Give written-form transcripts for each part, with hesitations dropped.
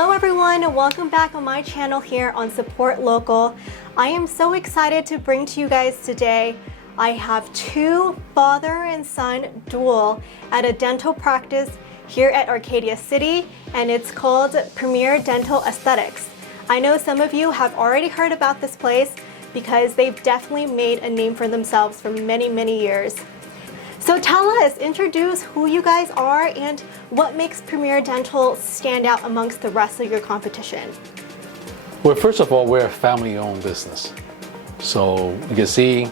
Hello everyone, and welcome back on my channel here on Support Local. I am so excited to bring to you guys today. I have two father and son dual at a dental practice here at Arcadia City, and it's called Premier Dental Esthetics. I know some of you have already heard about this place because they've definitely made a name for themselves for many, many years. So tell us, introduce who you guys are and what makes Premier Dental stand out amongst the rest of your competition. Well, first of all, we're a family-owned business. So you can see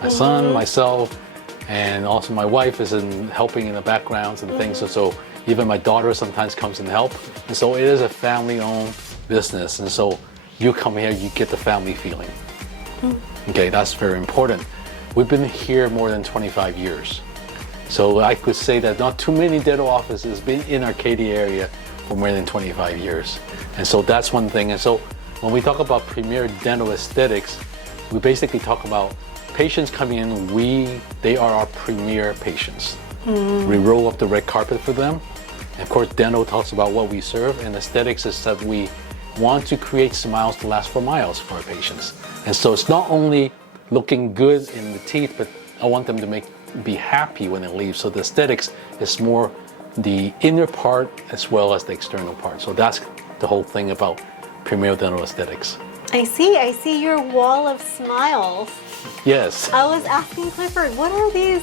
my son, myself, and also my wife is helping in the backgrounds and things. So even my daughter sometimes comes and help. And so it is a family-owned business. And so you come here, you get the family feeling. Okay, that's very important. We've been here more than 25 years. So I could say that not too many dental offices been in Arcadia area for more than 25 years. And so that's one thing. And so when we talk about Premier Dental Esthetics, we basically talk about patients coming in, they are our premier patients. We roll up the red carpet for them. And of course, dental talks about what we serve, and aesthetics is that we want to create smiles to last for miles for our patients. And so it's not only looking good in the teeth, but I want them to be happy when they leave. So the aesthetics is more the inner part as well as the external part. So that's the whole thing about Premier Dental Esthetics. I see your wall of smiles. Yes. I was asking Clifford, what are these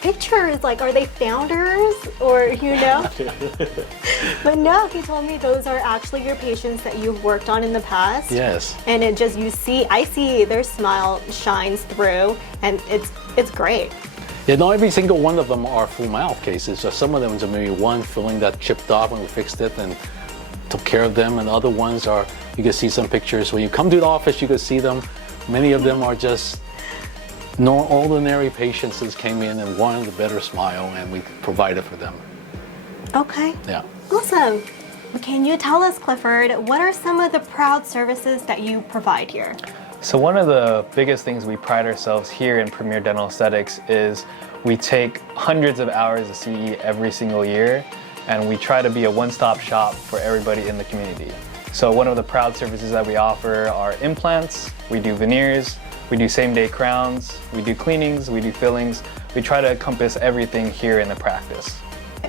pictures? Like, are they founders or, you know? But no, he told me those are actually your patients that you've worked on in the past. Yes. And it just, I see their smile shines through, and it's great. Yeah, not every single one of them are full mouth cases. So some of them is maybe one filling that chipped off and we fixed it and took care of them, and other ones are, you can see some pictures. When you come to the office, you can see them. Many of them are just ordinary patients that came in and wanted a better smile, and we provided for them. Okay. Yeah. Awesome. Can you tell us, Clifford, what are some of the proud services that you provide here? So one of the biggest things we pride ourselves here in Premier Dental Esthetics is we take hundreds of hours of CE every single year, and we try to be a one-stop shop for everybody in the community. So one of the proud services that we offer are implants, we do veneers, we do same-day crowns, we do cleanings, we do fillings. We try to encompass everything here in the practice.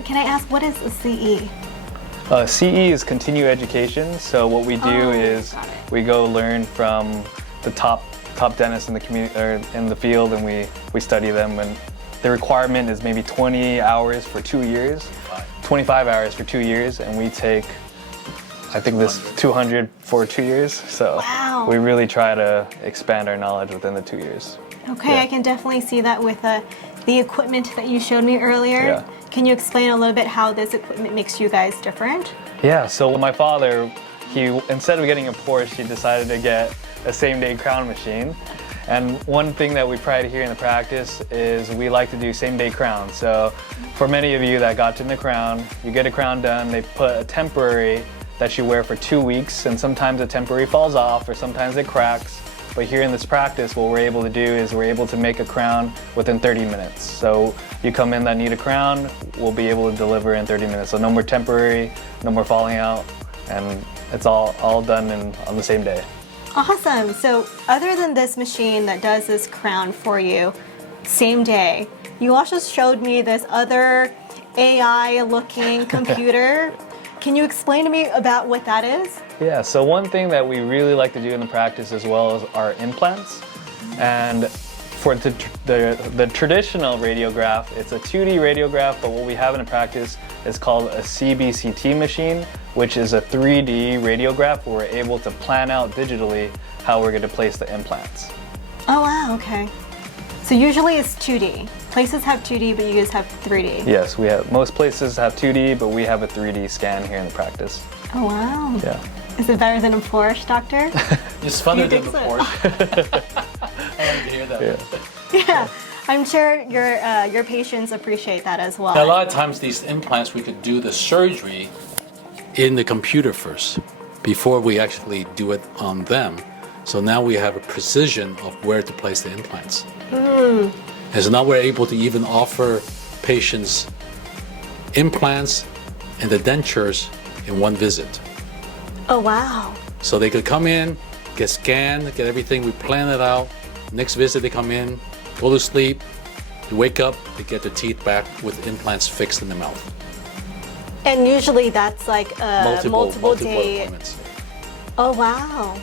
Can I ask, what is a CE? CE is continued education. So what we do is we go learn from the top dentists in the community or in the field, and we study them. And the requirement is maybe 20 hours for 2 years, 25 hours for 2 years, and we take, I think this 200 for 2 years. So we really try to expand our knowledge within the 2 years. Okay, yeah. I can definitely see that with the equipment that you showed me earlier. Yeah. Can you explain a little bit how this equipment makes you guys different? Yeah, so my father, instead of getting a Porsche, he decided to get a same-day crown machine. And one thing that we pride here in the practice is we like to do same-day crowns. So for many of you that got in the crown, you get a crown done, they put a temporary that you wear for 2 weeks, and sometimes the temporary falls off or sometimes it cracks. But here in this practice, what we're able to do is we're able to make a crown within 30 minutes. So you come in that need a crown, we'll be able to deliver in 30 minutes. So no more temporary, no more falling out, and it's all done on the same day. Awesome. So other than this machine that does this crown for you, same day, you also showed me this other AI-looking computer. Can you explain to me about what that is? Yeah, so one thing that we really like to do in the practice as well is our implants. And for the traditional radiograph, it's a 2D radiograph, but what we have in the practice is called a CBCT machine, which is a 3D radiograph where we're able to plan out digitally how we're going to place the implants. Oh wow, okay. So usually it's 2D. Places have 2D, but you guys have 3D. Yes, most places have 2D, but we have a 3D scan here in the practice. Oh wow. Yeah. Is it better than a Porsche, doctor? It's funner than the Porsche. I like to hear that. Yeah. I'm sure your patients appreciate that as well. A lot of times these implants, we could do the surgery in the computer first before we actually do it on them. So now we have a precision of where to place the implants. And so now we're able to even offer patients implants and the dentures in one visit. Oh, wow. So they could come in, get scanned, get everything, we plan it out. Next visit they come in, go to sleep, they wake up, they get their teeth back with implants fixed in the mouth. And usually that's like a multiple day. Appointments. Oh, wow.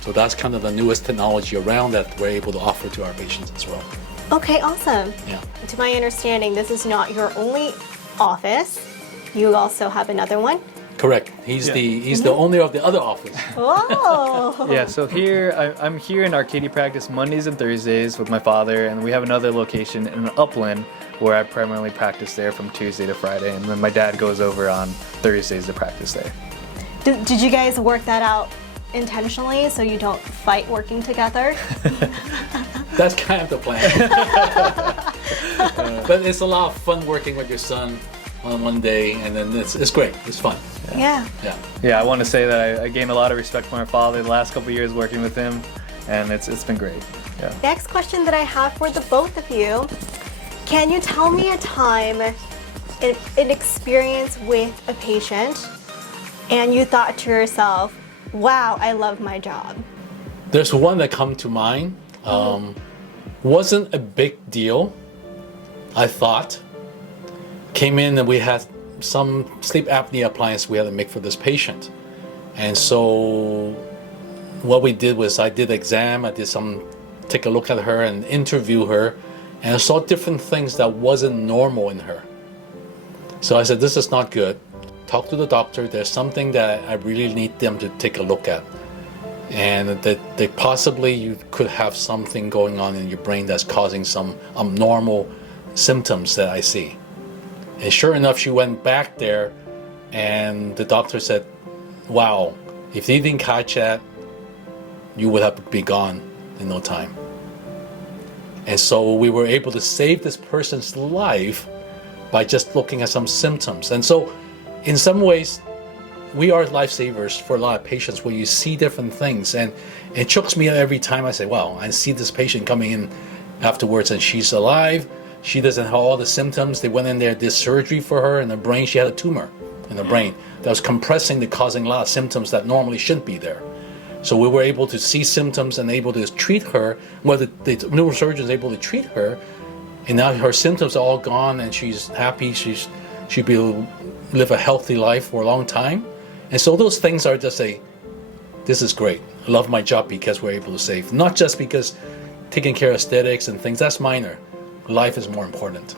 So that's kind of the newest technology around that we're able to offer to our patients as well. Okay, awesome. Yeah. To my understanding, this is not your only office. You also have another one. Correct. He's the owner of the other office. Oh. Yeah, so I'm here in Arcadia practice Mondays and Thursdays with my father, and we have another location in Upland where I primarily practice there from Tuesday to Friday, and then my dad goes over on Thursdays to practice there. Did you guys work that out intentionally so you don't fight working together? That's kind of the plan. But it's a lot of fun working with your son on one day, and then it's great. It's fun. Yeah. Yeah, I want to say that I gained a lot of respect for my father the last couple of years working with him, and it's been great. Yeah. Next question that I have for the both of you. Can you tell me a time, an experience with a patient, and you thought to yourself, wow, I love my job? There's one that come to mind. Wasn't a big deal, I thought. Came in and we had some sleep apnea appliance we had to make for this patient. And so what we did was I did exam, take a look at her and interview her, and I saw different things that wasn't normal in her. So I said, this is not good. Talk to the doctor. There's something that I really need them to take a look at. And that possibly you could have something going on in your brain that's causing some abnormal symptoms that I see. And sure enough, she went back there and the doctor said, wow, if you didn't catch that, you would have been gone in no time. And so we were able to save this person's life by just looking at some symptoms. And so in some ways, we are lifesavers for a lot of patients where you see different things. And it chokes me up every time I say, wow, I see this patient coming in afterwards and she's alive. She doesn't have all the symptoms. They went in there, did surgery for her in the brain. She had a tumor in the brain that was compressing, causing a lot of symptoms that normally shouldn't be there. So we were able to see symptoms and able to treat her. Well, the neurosurgeon was able to treat her, and now her symptoms are all gone, and she's happy. She'll be able to live a healthy life for a long time. And so those things are just this is great. I love my job because we're able to save. Not just because taking care of aesthetics and things, that's minor. Life is more important.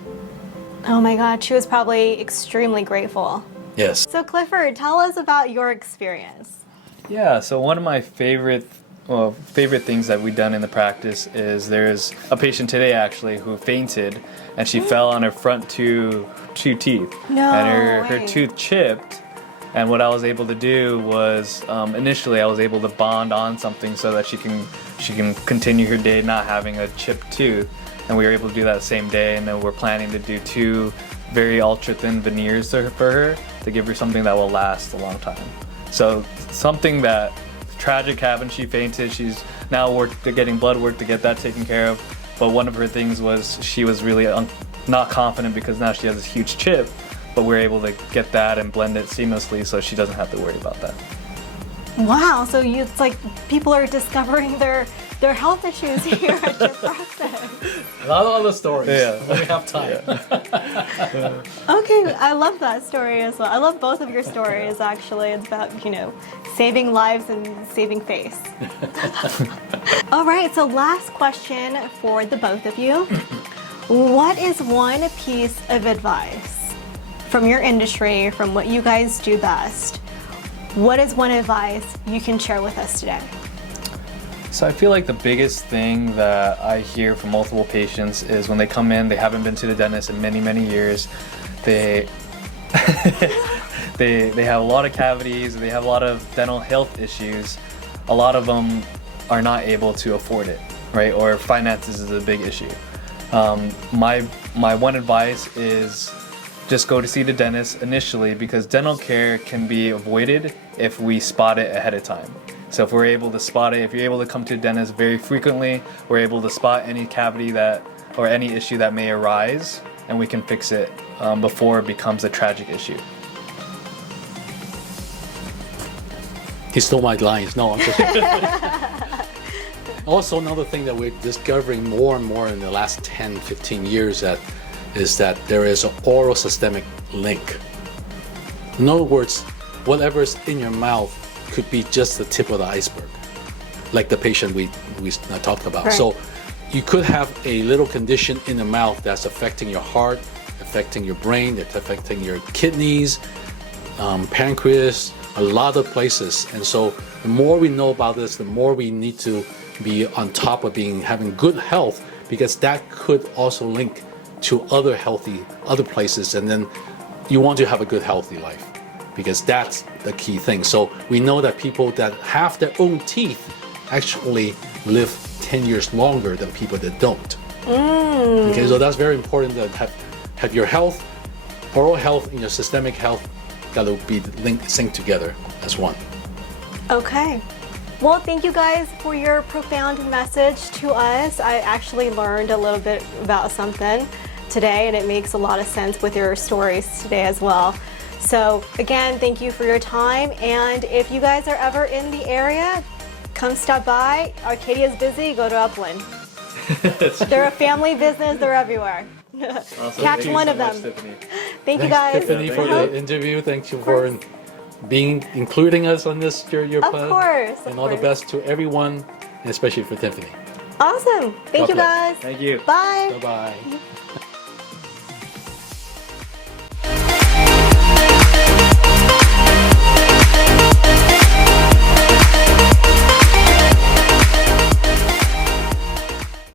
Oh my God, she was probably extremely grateful. Yes. So Clifford, tell us about your experience. Yeah, so one of my favorite things that we've done in the practice is there's a patient today actually who fainted and she fell on her front two teeth. No and her way. tooth chipped. And what I was able to do was initially I was able to bond on something so that she can continue her day not having a chipped tooth. And we were able to do that the same day, and then we're planning to do 2 very ultra thin veneers for her to give her something that will last a long time. So something that tragic happened, she fainted, she's now getting blood work to get that taken care of. But one of her things was she was really not confident because now she has this huge chip, but we're able to get that and blend it seamlessly so she doesn't have to worry about that. Wow, so it's like people are discovering their health issues here at your practice. A lot of other stories. Yeah. When we have time. Yeah. Okay, I love that story as well. I love both of your stories, actually. It's about, saving lives and saving face. All right, so last question for the both of you. What is one piece of advice from your industry, from what you guys do best? What is one advice you can share with us today? So I feel like the biggest thing that I hear from multiple patients is when they come in, they haven't been to the dentist in many, many years. They they have a lot of cavities, they have a lot of dental health issues. A lot of them are not able to afford it, right? Or finances is a big issue. My one advice is just go to see the dentist initially, because dental care can be avoided if we spot it ahead of time. So if we're able to spot it, if you're able to come to the dentist very frequently, we're able to spot any cavity or any issue that may arise, and we can fix it before it becomes a tragic issue. He stole my lines. No, I'm just Also, another thing that we're discovering more and more in the last 10, 15 years is that there is an oral systemic link. In other words, whatever's in your mouth could be just the tip of the iceberg, like the patient we talked about. Right. So you could have a little condition in the mouth that's affecting your heart, affecting your brain, that's affecting your kidneys, pancreas, a lot of places. And so the more we know about this, the more we need to be on top of having good health, because that could also link to other places, and then you want to have a good healthy life, because that's the key thing. So we know that people that have their own teeth actually live 10 years longer than people that don't. Okay, so that's very important to have your health, oral health, and your systemic health got to be synced together as one. Okay. Well, thank you guys for your profound message to us. I actually learned a little bit about something today, and it makes a lot of sense with your stories today as well. So again, thank you for your time. And if you guys are ever in the area, come stop by. Arcadia's busy, go to Upland. They're a family business, they're everywhere. Awesome. Catch Thank you one so of them. much, Tiffany. Thank you Thanks, guys. Tiffany, for the interview. Thank you for including us on this your Of plan. course. And all the best to everyone, and especially for Tiffany. Awesome. Thank God you bless. guys. Thank you. Bye. Bye-bye.